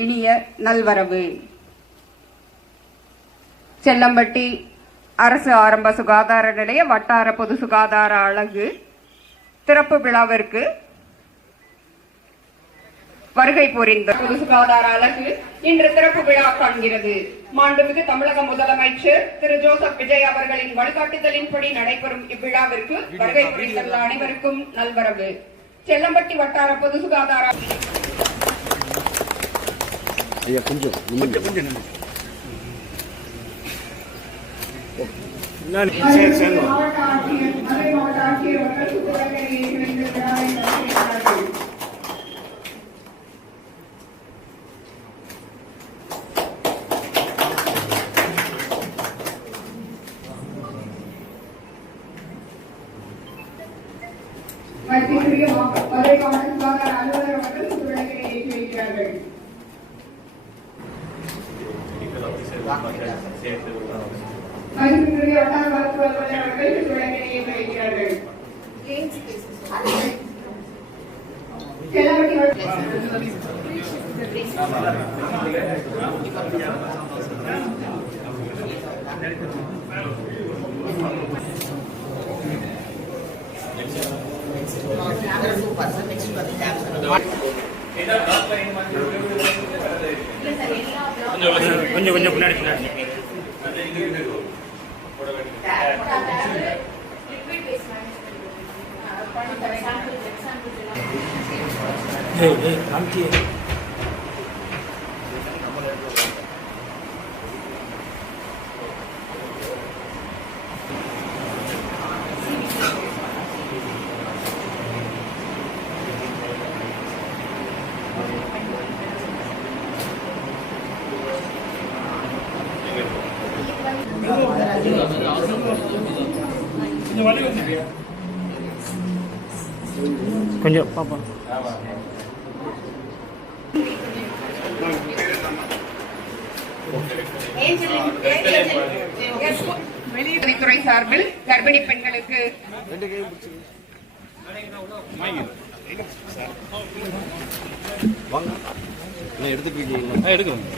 இனிய நல்வரவு. செல்லம்பட்டி அரசு ஆரம்ப சுகாதார நிலைய வட்டார பொது சுகாதார அலகு திறப்பு விழாவிற்கு வருகை புரிந்த பொது சுகாதார அலகு இன்று திறப்பு விழா காண்கிறது. மாண்புமிகு தமிழக முதலமைச்சர் திரு ஜோசப் விஜய் அவர்களின் வழிகாட்டுதலின்படி நடைபெறும் இவ்விழாவிற்கு வருகை புரிந்துள்ள அனைவருக்கும் நல்வரவு. செல்லம்பட்டி வட்டார பொது சுகாதார மத்திய மதுரை மாவட்ட சுகாதார அலுவலர் அவர்கள் சுற்றுலகினை ஏற்றி வைக்கிறார்கள். மதிப்பிற்குரிய வட்டார மருத்துவ அலுவலர் அவர்கள் சுற்றுலகினை ஏற்றி வைக்கிறார்கள். கொஞ்சம் கொஞ்சம் பின்னாடி கொஞ்சம் பாப்பா துறை சார்பில் கர்ப்பிணி பெண்களுக்கு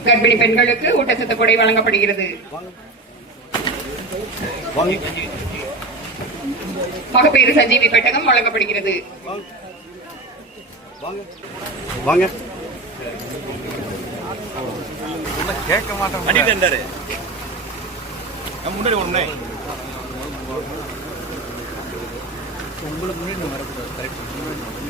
கர்ப்பிணி பெண்களுக்கு ஊட்டச்சத்து கொடை வழங்கப்படுகிறது. மகப்பேறு சஞ்சீவி பெட்டகம் வழங்கப்படுகிறது. கேட்க மாட்டோம் முன்னாடி உங்களுக்கு முன்னாடி வரக்கூடாது. கரெக்ட்.